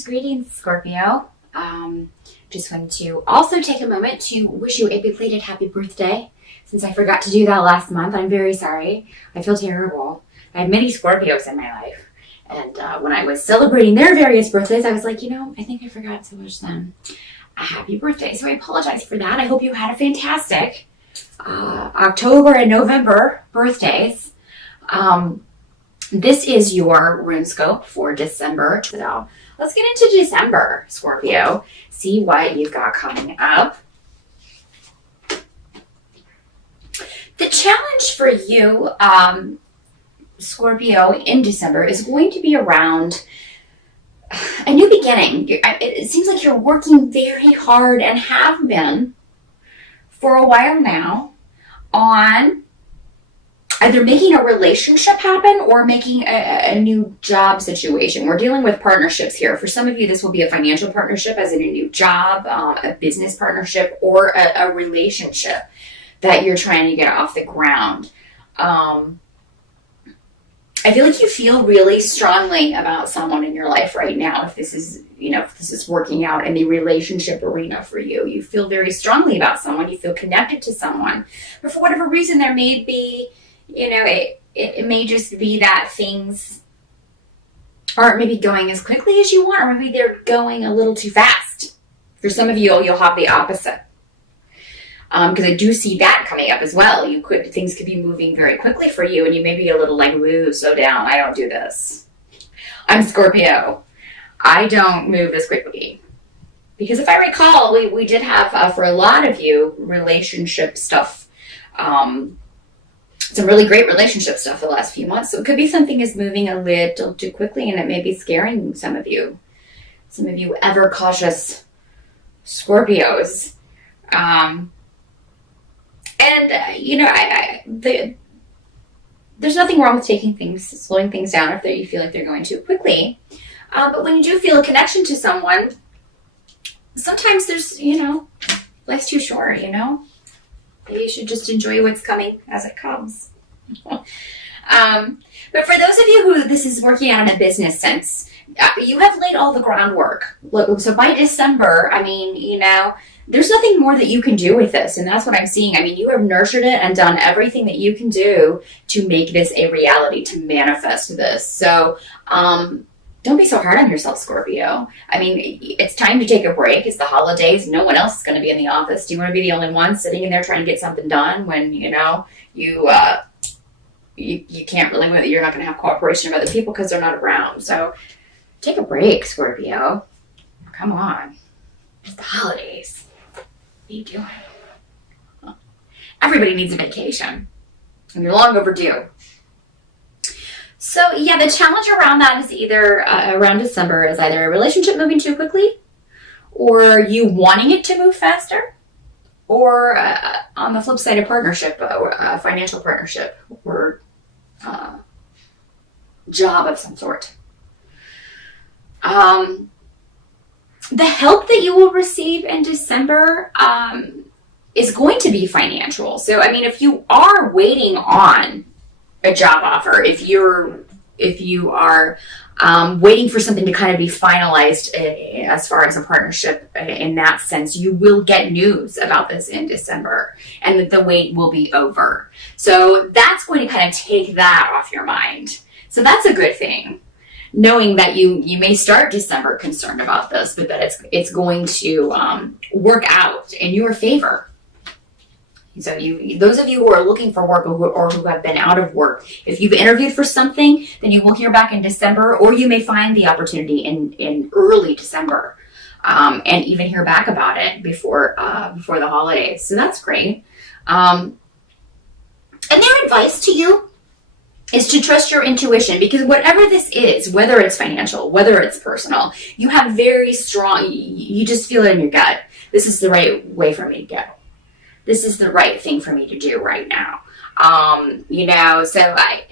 Greetings, Scorpio. Just wanted to also take a moment to wish you a belated happy birthday. Since I forgot to do that last month, I'm very sorry. I feel terrible. I have many Scorpios in my life. And when I was celebrating their various birthdays, I was like, I think I forgot to wish them a happy birthday. So I apologize for that. I hope you had a fantastic October and November birthdays. This is your RuneScope for December. So let's get into December, Scorpio. See what you've got coming up. The challenge for you, Scorpio, in December is going to be around a new beginning. It seems like you're working very hard and have been for a while now on either making a relationship happen or making a new job situation. We're dealing with partnerships here. For some of you, this will be a financial partnership, as in a new job, a business partnership, or a relationship that you're trying to get off the ground. I feel like you feel really strongly about someone in your life right now. If this is, if this is working out in the relationship arena for you, you feel very strongly about someone. You feel connected to someone. But for whatever reason, there may be, it may just be that things aren't maybe going as quickly as you want, or maybe they're going a little too fast. For some of you, you'll have the opposite. Because I do see that coming up as well. Things could be moving very quickly for you, and you may be a little like, woo, slow down. I don't do this. I'm Scorpio. I don't move as quickly. Because if I recall, we did have, for a lot of you, relationship stuff. Some really great relationship stuff the last few months. So it could be something is moving a little too quickly, and it may be scaring some of you. Some of you ever cautious Scorpios. There's nothing wrong with slowing things down if you feel like they're going too quickly. But when you do feel a connection to someone, sometimes there's, life's too short, Maybe you should just enjoy what's coming as it comes. But for those of you who this is working out in a business sense, you have laid all the groundwork. So by December, there's nothing more that you can do with this. And that's what I'm seeing. You have nurtured it and done everything that you can do to make this a reality, to manifest this. So don't be so hard on yourself, Scorpio. It's time to take a break. It's the holidays. No one else is going to be in the office. Do you want to be the only one sitting in there trying to get something done when, you can't really, you're not going to have cooperation of other people because they're not around. So take a break, Scorpio. Come on. It's the holidays. What are you doing? Everybody needs a vacation. And you're long overdue. So, the challenge around that is either, around December, is either a relationship moving too quickly, or you wanting it to move faster, or on the flip side, a partnership, a financial partnership, or job of some sort. The help that you will receive in December is going to be financial. So, if you are waiting on a job offer, if you are waiting for something to kind of be finalized as far as a partnership in that sense, you will get news about this in December, and that the wait will be over. So that's going to kind of take that off your mind. So that's a good thing, knowing that you may start December concerned about this, but that it's going to work out in your favor. So those of you who are looking for work or who have been out of work, if you've interviewed for something, then you will hear back in December, or you may find the opportunity in early December, and even hear back about it before the holidays. So that's great. And their advice to you is to trust your intuition, because whatever this is, whether it's financial, whether it's personal, you have very strong, you just feel it in your gut. This is the right way for me to go. This is the right thing for me to do right now. So I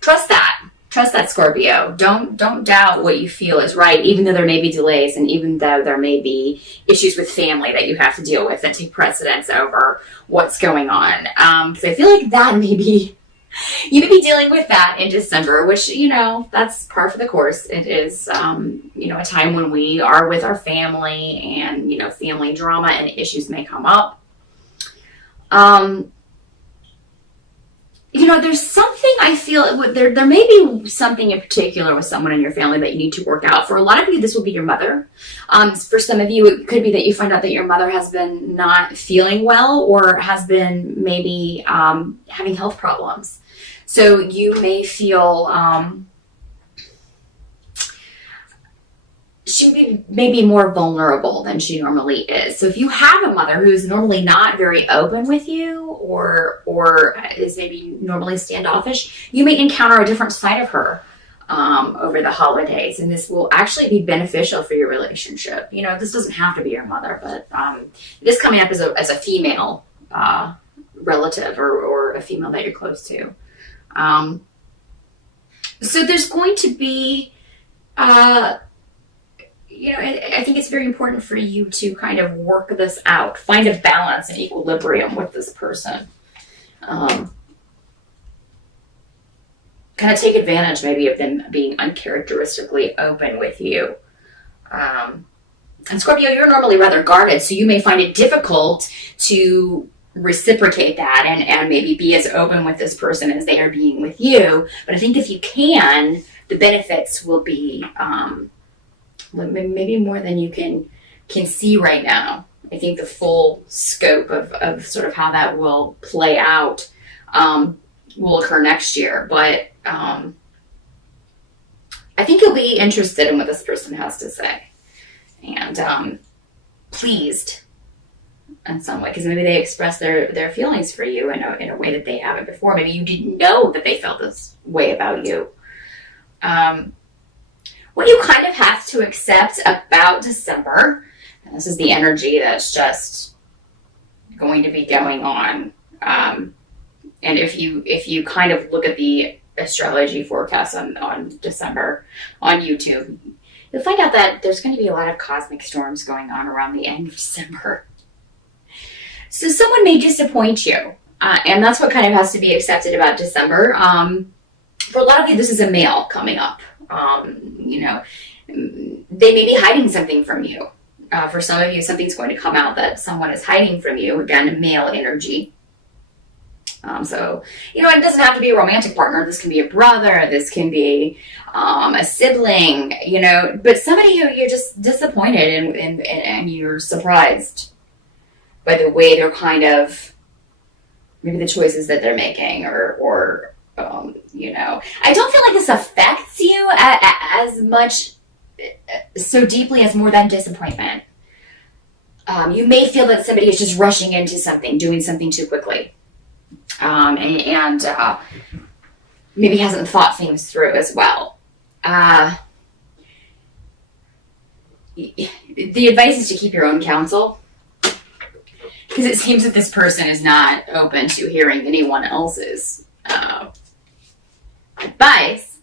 trust that. Trust that, Scorpio. Don't doubt what you feel is right, even though there may be delays, and even though there may be issues with family that you have to deal with that take precedence over what's going on. Because I feel like that may be You may be dealing with that in December, which, that's par for the course. It is, a time when we are with our family and, family drama and issues may come up. There's something I feel there may be something in particular with someone in your family that you need to work out. For a lot of you, this will be your mother. For some of you, it could be that you find out that your mother has been not feeling well or has been maybe having health problems. So you may feel she may be more vulnerable than she normally is. So if you have a mother who's normally not very open with you or is maybe normally standoffish, you may encounter a different side of her over the holidays. And this will actually be beneficial for your relationship. This doesn't have to be your mother, but it is coming up as a female relative or a female that you're close to. So there's going to be... I think it's very important for you to kind of work this out, find a balance and equilibrium with this person. Kind of take advantage maybe of them being uncharacteristically open with you. And Scorpio, you're normally rather guarded, so you may find it difficult to reciprocate that and maybe be as open with this person as they are being with you. But I think if you can, the benefits will be... maybe more than you can see right now. I think the full scope of sort of how that will play out will occur next year. But I think you'll be interested in what this person has to say and pleased in some way, because maybe they express their feelings for you in a way that they haven't before. Maybe you didn't know that they felt this way about you. What you kind of have to accept about December, and this is the energy that's just going to be going on. And if you kind of look at the astrology forecast on December on YouTube, you'll find out that there's going to be a lot of cosmic storms going on around the end of December. So someone may disappoint you, and that's what kind of has to be accepted about December. For a lot of you, this is a male coming up. They may be hiding something from you. For some of you, something's going to come out that someone is hiding from you. Again, male energy. So, it doesn't have to be a romantic partner. This can be a brother. This can be a sibling, but somebody who you're just disappointed and you're surprised by the way they're kind of, maybe the choices that they're making or I don't feel like this affects you as much, so deeply as more than disappointment. You may feel that somebody is just rushing into something, doing something too quickly, and maybe hasn't thought things through as well. The advice is to keep your own counsel, because it seems that this person is not open to hearing anyone else's advice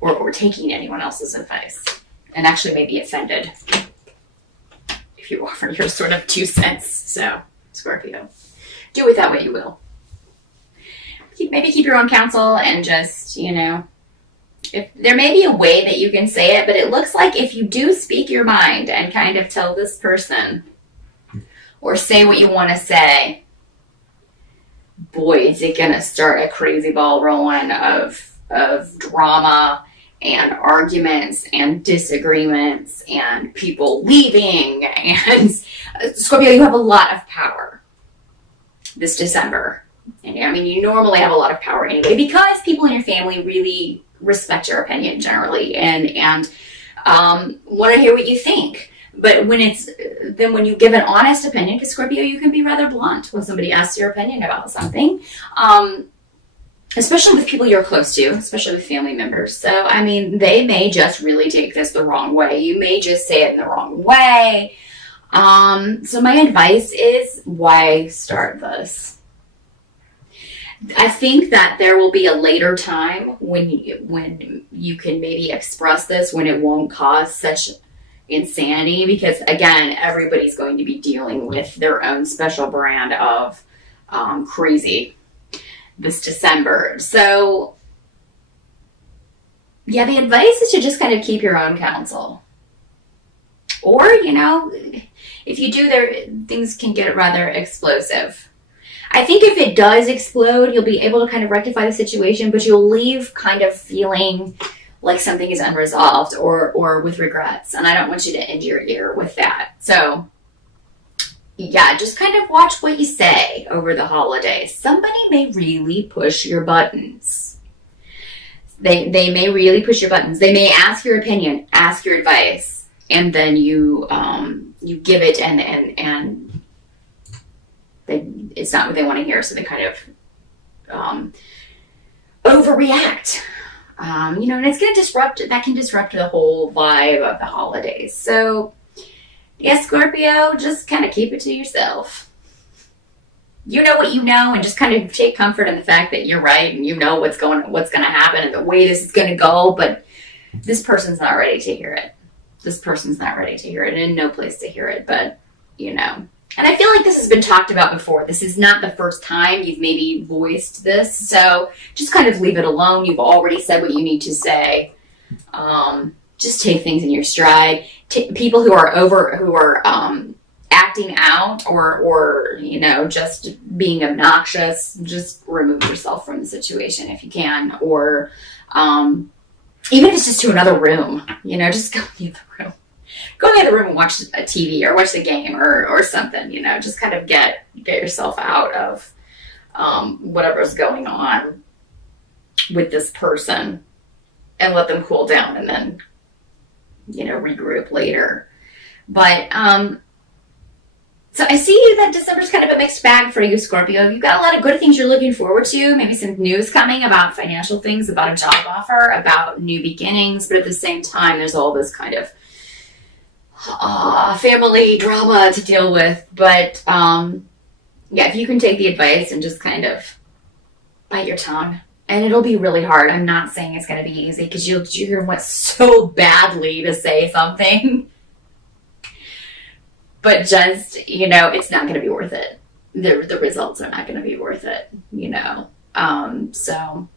or taking anyone else's advice, and actually may be offended if you offer your sort of 2 cents. So, Scorpio, do with that what you will. Maybe keep your own counsel and just, if there may be a way that you can say it, but it looks like if you do speak your mind and kind of tell this person or say what you want to say, boy, is it going to start a crazy ball rolling of drama and arguments and disagreements and people leaving. And Scorpio, you have a lot of power this December. And you normally have a lot of power anyway, because people in your family really respect your opinion generally and want to hear what you think. But when you give an honest opinion, because Scorpio, you can be rather blunt when somebody asks your opinion about something, especially with people you're close to, especially with family members. So, they may just really take this the wrong way. You may just say it in the wrong way. So my advice is, why start this? I think that there will be a later time when you can maybe express this, when it won't cause such insanity, because again, everybody's going to be dealing with their own special brand of crazy this December. So yeah, the advice is to just kind of keep your own counsel. Or, if you do, things can get rather explosive. I think if it does explode, you'll be able to kind of rectify the situation, but you'll leave kind of feeling like something is unresolved or with regrets. And I don't want you to end your year with that. So yeah, just kind of watch what you say over the holidays. Somebody may really push your buttons. They may really push your buttons. They may ask your opinion, ask your advice, and then you give it, and it's not what they want to hear, so they kind of overreact. And it's going to that can disrupt the whole vibe of the holidays. So, yeah, Scorpio, just kind of keep it to yourself. You know what you know, and just kind of take comfort in the fact that you're right, and you know what's going to happen and the way this is going to go, but this person's not ready to hear it. This person's not ready to hear it, and no place to hear it, but, And I feel like this has been talked about before. This is not the first time you've maybe voiced this, so just kind of leave it alone. You've already said what you need to say. Just take things in your stride. People who are acting out or just being obnoxious, just remove yourself from the situation if you can, or even if it's just to another room, just go leave the room. Go in the other room and watch a TV or watch the game or something, just kind of get yourself out of whatever's going on with this person and let them cool down and then, regroup later. But, so I see that December's kind of a mixed bag for you, Scorpio. You've got a lot of good things you're looking forward to, maybe some news coming about financial things, about a job offer, about new beginnings, but at the same time, there's all this kind of family drama to deal with. But if you can take the advice and just kind of bite your tongue, and it'll be really hard. I'm not saying it's going to be easy because you're want so badly to say something, but just it's not going to be worth it. The results are not going to be worth it. So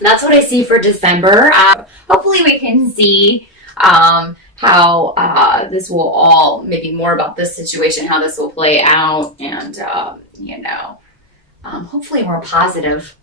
that's what I see for December. Hopefully we can see how this will all, maybe more about this situation, how this will play out, and hopefully a more positive